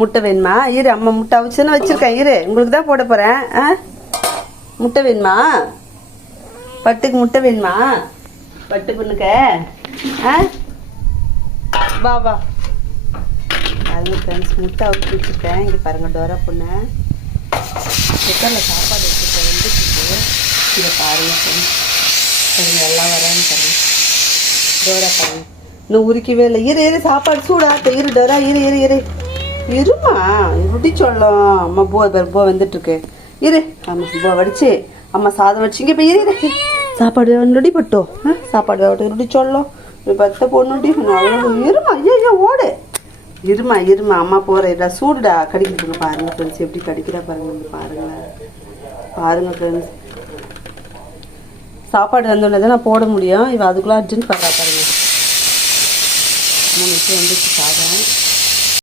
முட்டை வேணுமா? இரு, அம்மா முட்டை அவிச்சுன்னு வச்சிருக்கேன். இரு, உங்களுக்கு தான் போட போறேன். முட்டை வேணுமா? பட்டுக்கு முட்டை வேணுமா? பட்டு பொண்ணுக்க வா வா. பாருங்க ஃப்ரெண்ட்ஸ், முட்டை அவிச்சு வச்சுருக்கேன். இங்கே பாருங்க டோரா பொண்ணு குக்கரில் சாப்பாடு வச்சுருக்கேன். வந்துட்டு இங்கே பாருங்க ஃப்ரெண்ட்ஸ், பாருங்க எல்லாம் வரேன்னு பாருங்க. டோரா பாருங்க இன்னும் உரிக்கவே இல்லை. இரு சாப்பாடு சூடா இரு டோரா. இருமா இப்படி சொல்லலாம். அம்மா போ வந்துட்டுருக்கு. இரு, ஆமாம் போ வடிச்சு அம்மா சாதம் வச்சுங்க. இப்போ இரு சாப்பாடு நொடி பட்டோ. சாப்பாடு நொடி சொல்லலாம். பத்த பொண்ணுடி இருமா. ஐயோ ஓடு. இருமா அம்மா போகிறேன். சூடுடா கடிக்கிறதுங்க. பாருங்கள் ஃப்ரெண்ட்ஸ் எப்படி கடிக்கிறா பாருங்க. பாருங்கள் ஃப்ரெண்ட்ஸ், சாப்பாடு வந்தோடனே தான் நான் போட முடியும். இவன் அதுக்குள்ளே அர்ஜென்ட் பண்ணுறா பாருங்க. 3 நிமிஷம் வந்துச்சு.